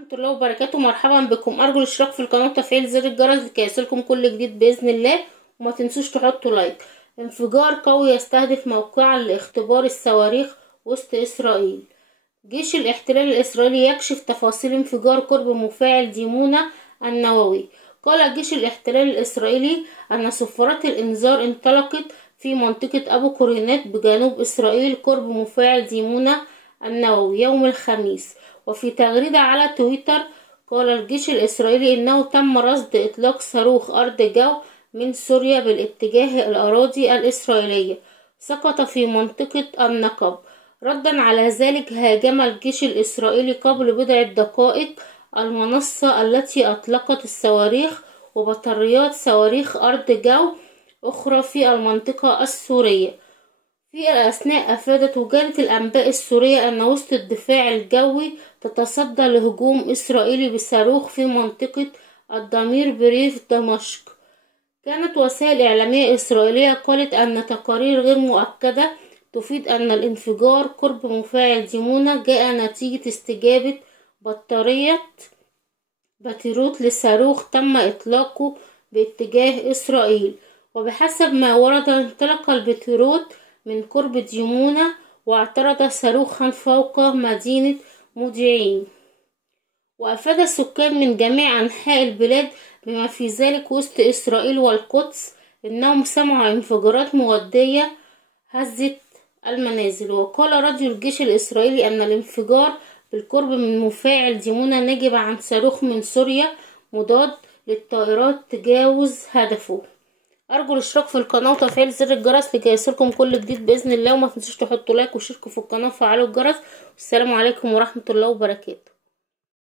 ورحمة الله وبركاته. مرحبا بكم، ارجو الاشتراك في القناة وتفعيل زر الجرس لكي يصلكم كل جديد باذن الله، وما تنسوش تحطوا لايك. انفجار قوي يستهدف موقعا لاختبار الصواريخ وسط اسرائيل. جيش الاحتلال الاسرائيلي يكشف تفاصيل انفجار قرب مفاعل ديمونة النووي. قال جيش الاحتلال الاسرائيلي ان صفارات الانذار انطلقت في منطقة ابو قرينات بجنوب اسرائيل قرب مفاعل ديمونة النووي يوم الخميس. وفي تغريدة على تويتر قال الجيش الإسرائيلي إنه تم رصد إطلاق صاروخ أرض جو من سوريا بالاتجاه الأراضي الإسرائيلية سقط في منطقة النقب. ردا على ذلك هاجم الجيش الإسرائيلي قبل بضع دقائق المنصة التي أطلقت الصواريخ وبطاريات صواريخ أرض جو أخرى في المنطقة السورية. في أثناء أفادت وكالة الأنباء السورية أن وسط الدفاع الجوي تتصدى لهجوم إسرائيلي بصاروخ في منطقة الضمير بريف دمشق. كانت وسائل إعلامية إسرائيلية قالت أن تقارير غير مؤكدة تفيد أن الانفجار قرب مفاعل ديمونة جاء نتيجة استجابة بطارية باتيروت لصاروخ تم إطلاقه باتجاه إسرائيل. وبحسب ما ورد انطلق الباتيروت من قرب ديمونة واعترض صاروخا فوق مدينة موديعين. وأفاد السكان من جميع أنحاء البلاد بما في ذلك وسط إسرائيل والقدس إنهم سمعوا انفجارات مودية هزت المنازل. وقال راديو الجيش الإسرائيلي أن الانفجار بالقرب من مفاعل ديمونة نجم عن صاروخ من سوريا مضاد للطائرات تجاوز هدفه. ارجو الاشتراك في القناه وتفعيل زر الجرس لكي يصلكم كل جديد باذن الله، وما تنسوش تحطوا لايك وشاركوا في القناه وفعلوا الجرس. والسلام عليكم ورحمه الله وبركاته.